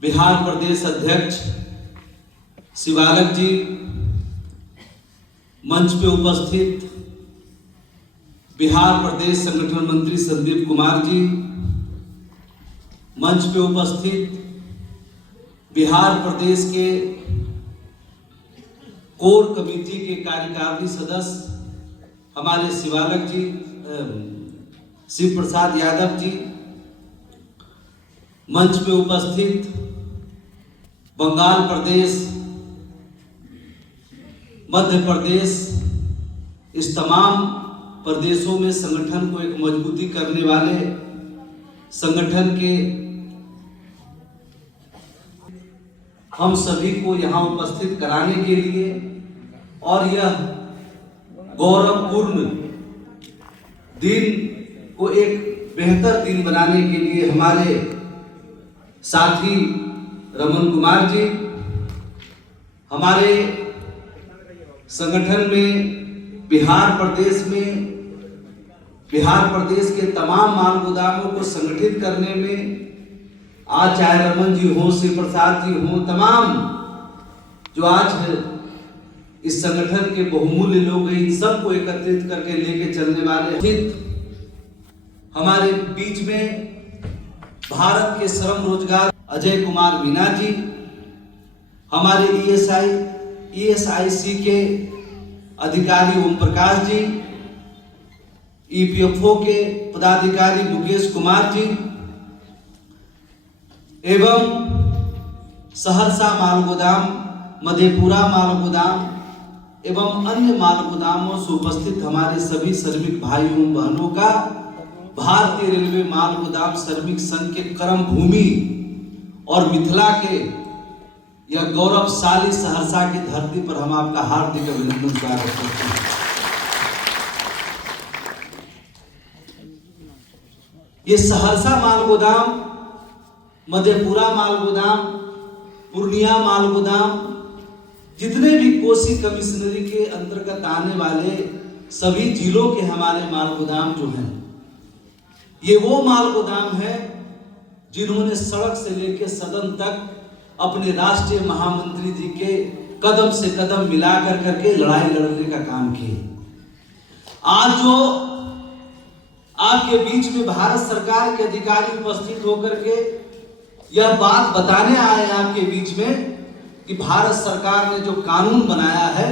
बिहार प्रदेश अध्यक्ष शिवालक जी, मंच पे उपस्थित बिहार प्रदेश संगठन मंत्री संदीप कुमार जी, मंच पे उपस्थित बिहार प्रदेश के कोर कमेटी के कार्यकारी सदस्य हमारे शिवालक जी, शिव प्रसाद यादव जी, मंच पे उपस्थित बंगाल प्रदेश, मध्य प्रदेश, इस तमाम प्रदेशों में संगठन को एक मजबूती करने वाले संगठन के हम सभी को यहाँ उपस्थित कराने के लिए और यह गौरवपूर्ण दिन को एक बेहतर दिन बनाने के लिए हमारे साथी रमन कुमार जी, हमारे संगठन में बिहार प्रदेश के तमाम माल गोदामों को संगठित करने में आज चाहे रमन जी हो, शिव प्रसाद जी हो, तमाम जो आज इस संगठन के बहुमूल्य लोग हैं, इन सबको एकत्रित करके लेके चलने वाले हमारे बीच में भारत के श्रम रोजगार अजय कुमार मीना जी, हमारे ESIC के अधिकारी ओम प्रकाश जी, EPFO के पदाधिकारी मुकेश कुमार जी एवं सहरसा माल गोदाम, मधेपुरा माल गोदाम एवं अन्य माल गोदामों से उपस्थित हमारे सभी श्रमिक भाइयों एवं बहनों का भारतीय रेलवे माल गोदाम श्रमिक संघ के कर्म भूमि और मिथिला के यह गौरवशाली सहरसा की धरती पर हम आपका हार्दिक अभिनंदन स्वागत करते हैं। ये सहरसा माल गोदाम, मधेपुरा माल गोदाम, पूर्णिया माल गोदाम, जितने भी कोसी कमिश्नरी के अंतर्गत आने वाले सभी जिलों के हमारे माल गोदाम जो हैं, ये वो माल गोदाम है जिन्होंने सड़क से लेकर सदन तक अपने राष्ट्रीय महामंत्री जी के कदम से कदम मिलाकर करके लड़ाई लड़ने का काम किया। आज जो आपके बीच में भारत सरकार के अधिकारी उपस्थित होकर के यह बात बताने आए आपके बीच में कि भारत सरकार ने जो कानून बनाया है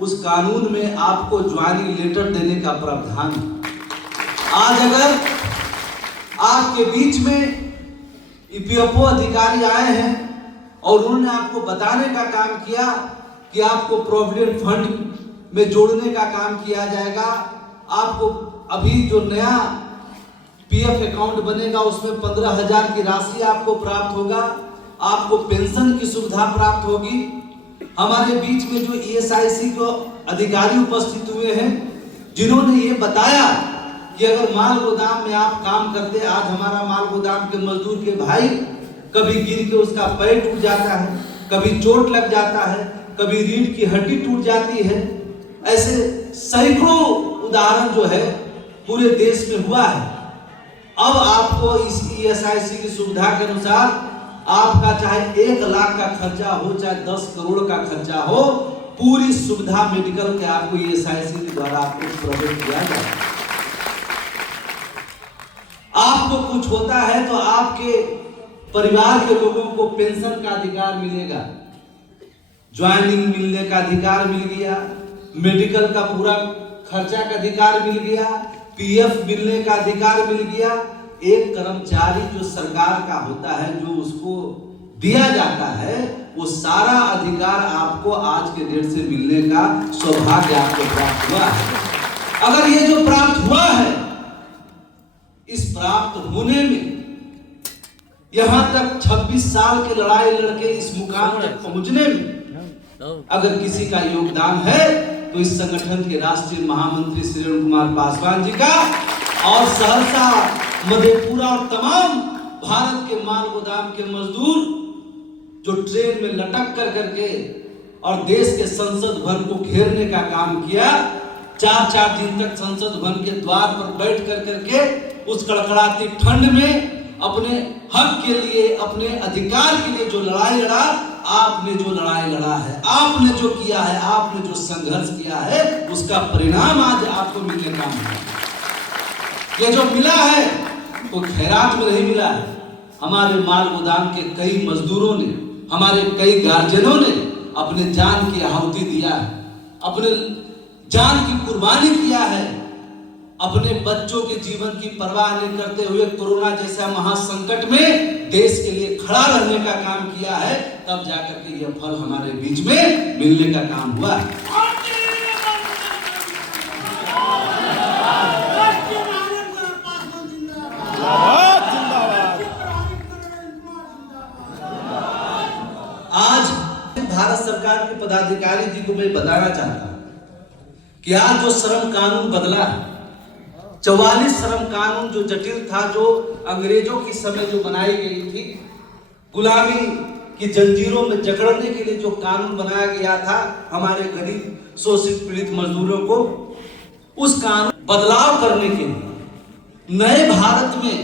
उस कानून में आपको ज्वाइनिंग लेटर देने का प्रावधान है। आज अगर आपके बीच में EPFO अधिकारी आए हैं और उन्होंने आपको बताने का काम किया कि आपको प्रोविडेंट फंड में जोड़ने का काम किया जाएगा, आपको अभी जो नया PF अकाउंट बनेगा उसमें 15,000 की राशि आपको प्राप्त होगा, आपको पेंशन की सुविधा प्राप्त होगी। हमारे बीच में जो ESIC को अधिकारी उपस्थित हुए हैं जिन्होंने ये बताया कि अगर माल गोदाम में आप काम करते, आज हमारा माल गोदाम के मजदूर के भाई कभी गिर के उसका पैर टूट जाता है, कभी चोट लग जाता है, कभी रीढ़ की हड्डी टूट जाती है, ऐसे सैकड़ों उदाहरण जो है पूरे देश में हुआ है। अब आपको इस ESIC की सुविधा के अनुसार आपका चाहे 1 लाख का खर्चा हो, चाहे 10 करोड़ का खर्चा हो, पूरी सुविधा मेडिकल के आपको ESIC के द्वारा आपको प्रोवाइड किया जाए। आपको कुछ होता है तो आपके परिवार के लोगों को पेंशन का अधिकार मिलेगा, ज्वाइनिंग मिलने का अधिकार मिल गया, मेडिकल का पूरा खर्चा का अधिकार मिल गया, PF मिलने का अधिकार मिल गया। एक कर्मचारी जो सरकार का होता है, जो उसको दिया जाता है, वो सारा अधिकार आपको आज के डेट से मिलने का सौभाग्य आपको प्राप्त हुआ है। अगर ये जो प्राप्त हुआ है, इस प्राप्त होने में यहां तक 26 साल की लड़ाई लड़के इस मुकाम तक पहुंचने में अगर किसी का योगदान है तो इस संगठन के राष्ट्रीय महामंत्री श्री अरुण कुमार पासवान जी का, और सहरसा, मधेपुरा और तमाम भारत के माल गोदाम के मजदूर जो ट्रेन में लटक कर करके और देश के संसद भवन को घेरने का काम किया, 4-4 दिन तक संसद भवन के द्वार पर बैठ कर करके उस कड़कड़ाती ठंड में अपने हक के लिए, अपने अधिकार के लिए जो लड़ाई लड़ा, आपने जो लड़ाई लड़ा है, आपने जो किया है, आपने जो संघर्ष किया है, उसका परिणाम आज आपको मिलने का है। ये जो मिला है तो खैरात में नहीं मिला है। हमारे माल गोदाम के कई मजदूरों ने, हमारे कई गार्जियनों ने अपने जान की आहुति दिया है, अपने जान की कुर्बानी किया है, अपने बच्चों के जीवन की परवाह नहीं करते हुए कोरोना जैसा महासंकट में देश के लिए खड़ा रहने का काम किया है। तब जाकर के यह फल हमारे बीच में मिलने का काम हुआ है। आज भारत सरकार के पदाधिकारी जी को मैं बताना चाहता हूं कि आज जो श्रम कानून बदला है, 44 श्रम कानून जो जटिल था, जो अंग्रेजों के समय जो बनाई गई थी, गुलामी की जंजीरों में जकड़ने के लिए जो कानून बनाया गया था हमारे गरीब शोषित पीड़ित मजदूरों को, उस कानून बदलाव करने के लिए नए भारत में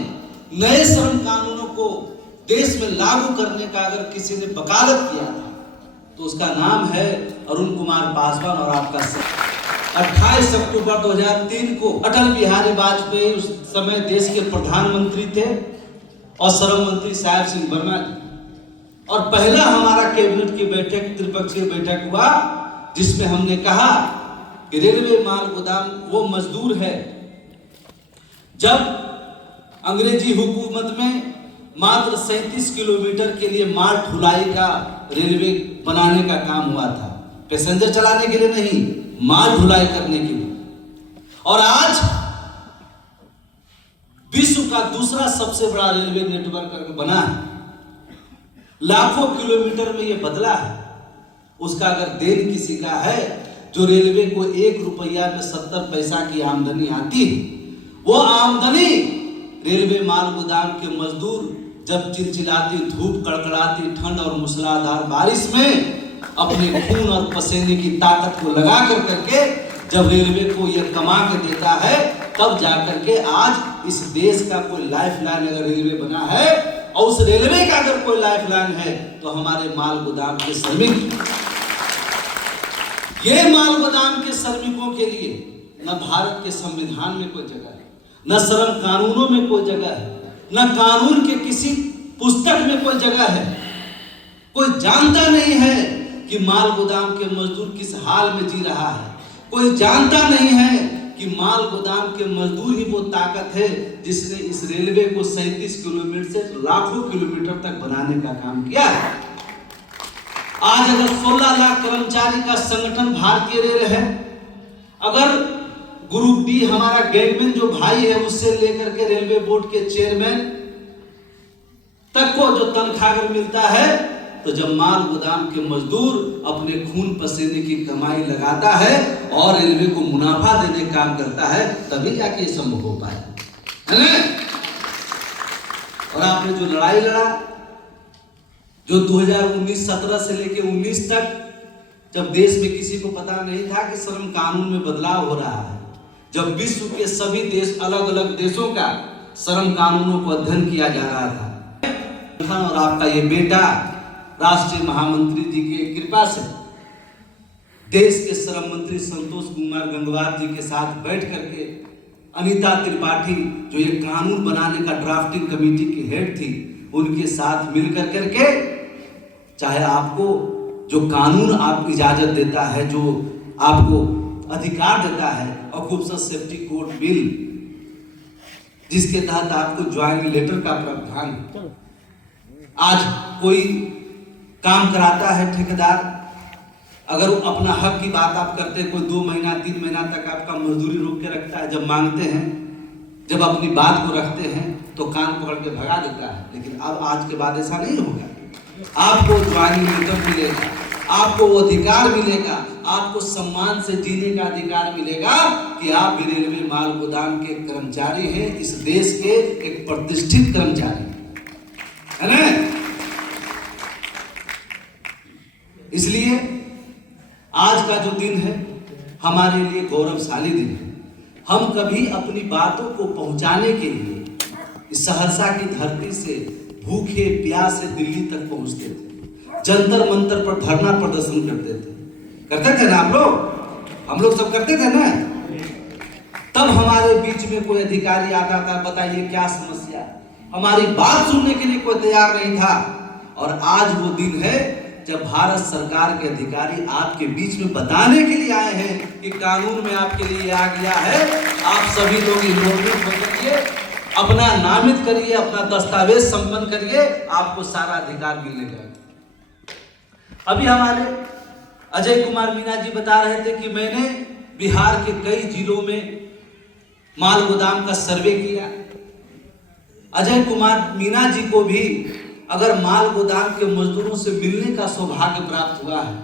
नए श्रम कानूनों को देश में लागू करने का अगर किसी ने वकालत किया था तो उसका नाम है अरुण कुमार पासवान। और आपका 28 अक्टूबर 2003 को अटल बिहारी वाजपेयी उस समय देश के प्रधानमंत्री थे और श्रम मंत्री साहेब सिंह वर्मा जी, और पहला हमारा कैबिनेट की बैठक, त्रिपक्षीय बैठक हुआ, जिसमें हमने कहा कि रेलवे माल गोदाम वो मजदूर है। जब अंग्रेजी हुकूमत में मात्र 37 किलोमीटर के लिए माल ढुलाई का रेलवे बनाने का काम हुआ था, पैसेंजर चलाने के लिए नहीं, माल ढुलाई करने के लिए। और आज विश्व का दूसरा सबसे बड़ा रेलवे नेटवर्क बना है, लाखों किलोमीटर में यह बदला है। उसका अगर देन किसी का है, जो रेलवे को 1 रुपया में 70 पैसा की आमदनी आती है, वो आमदनी रेलवे माल गोदाम के मजदूर जब चिलचिलाती धूप, कड़कड़ाती ठंड और मूसलाधार बारिश में अपने खून और पसीने की ताकत को लगा कर करके जब रेलवे को यह कमा के देता है, तब जाकर के आज इस देश का कोई लाइफ लाइन अगर रेलवे बना है, और उस रेलवे का अगर कोई लाइफ लाइन है तो हमारे माल गोदाम के श्रमिक। ये माल गोदाम के श्रमिकों के लिए न भारत के संविधान में कोई जगह है, न श्रम कानूनों में कोई जगह है, न कानून के किसी पुस्तक में कोई जगह है। कोई जानता नहीं है कि माल गोदाम के मजदूर किस हाल में जी रहा है। कोई जानता नहीं है कि माल गोदाम के मजदूर ही वो ताकत है जिसने इस रेलवे को 37 किलोमीटर से लाखों किलोमीटर तक बनाने का काम किया है। आज अगर 16 लाख कर्मचारी का संगठन भारतीय रेल है, अगर ग्रुप डी हमारा गैंगमैन जो भाई है, उससे लेकर के रेलवे बोर्ड के चेयरमैन तक को जो तनख्वाह अगर मिलता है, तो जब माल गोदाम के मजदूर अपने खून पसीने की कमाई लगाता है और रेलवे को मुनाफा देने का काम करता है, तभी जाके ये संभव हो पाए, है ना? और आपने जो लड़ाई लड़ा, जो 2019-17 से लेके 19 तक, जब देश में किसी को पता नहीं था कि श्रम कानून में बदलाव हो रहा है, जब विश्व के सभी देश, अलग अलग देशों का श्रम कानूनों को अध्ययन किया जा रहा था, और आपका ये बेटा राष्ट्रीय महामंत्री जी की कृपा से देश के श्रम मंत्री संतोष कुमार गंगवार जी के साथ बैठ करके अनीता त्रिपाठी, जो ये कानून बनाने का ड्राफ्टिंग कमेटी की हेड थी, उनके साथ मिलकर करके, चाहे आपको जो कानून आपको इजाजत देता है, जो आपको अधिकार देता है, ऑक्यूपेशनल सेफ्टी कोड बिल, जिसके तहत आपको ज्वाइनिंग लेटर का प्रावधान, आज कोई काम कराता है ठेकेदार, अगर अपना हक की बात आप करते हैं, कोई 2 महीना 3 महीना तक आपका मजदूरी रोक के रखता है, जब मांगते हैं, जब अपनी बात को रखते हैं तो कान पकड़ के भगा देता है। लेकिन अब आज के बाद ऐसा नहीं होगा। आपको ज्वाइनिंग लेटर मिलेगा, आपको वो अधिकार मिलेगा, आपको सम्मान से जीने का अधिकार मिलेगा कि आप भी रेलवे माल गोदाम के कर्मचारी हैं, इस देश के एक प्रतिष्ठित कर्मचारी, है ना? इसलिए आज का जो दिन है हमारे लिए गौरवशाली दिन है। हम कभी अपनी बातों को पहुंचाने के लिए इस सहरसा की धरती से भूखे प्यासे दिल्ली तक पहुंचते थे, जंतर मंतर पर धरना प्रदर्शन करते थे ना हम लोग सब करते थे ना। तब हमारे बीच में कोई अधिकारी आता था, बताइए क्या समस्या, हमारी बात सुनने के लिए कोई तैयार नहीं था। और आज वो दिन है जब भारत सरकार के अधिकारी आपके बीच में बताने के लिए आए हैं कि कानून में आपके लिए आ गया है, आप सभी लोग इन्वॉल्वमेंट हो जाइए, अपना नामित करिए, अपना दस्तावेज संपन्न करिए, आपको सारा अधिकार मिलने जाएगा। अभी हमारे अजय कुमार मीणा जी बता रहे थे कि मैंने बिहार के कई जिलों में माल गोदाम का सर्वे किया। अजय कुमार मीणा जी को भी अगर माल गोदाम के मजदूरों से मिलने का सौभाग्य प्राप्त हुआ है